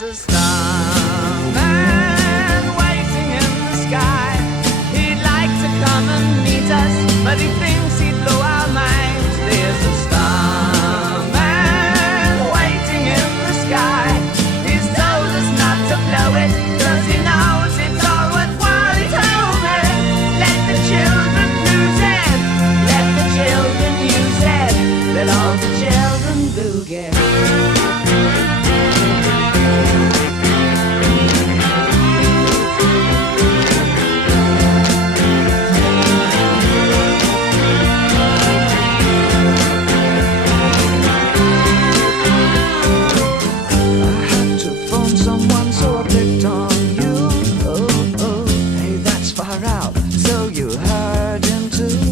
There's a starman waiting in the sky. He'd like to come and meet us, but he thinks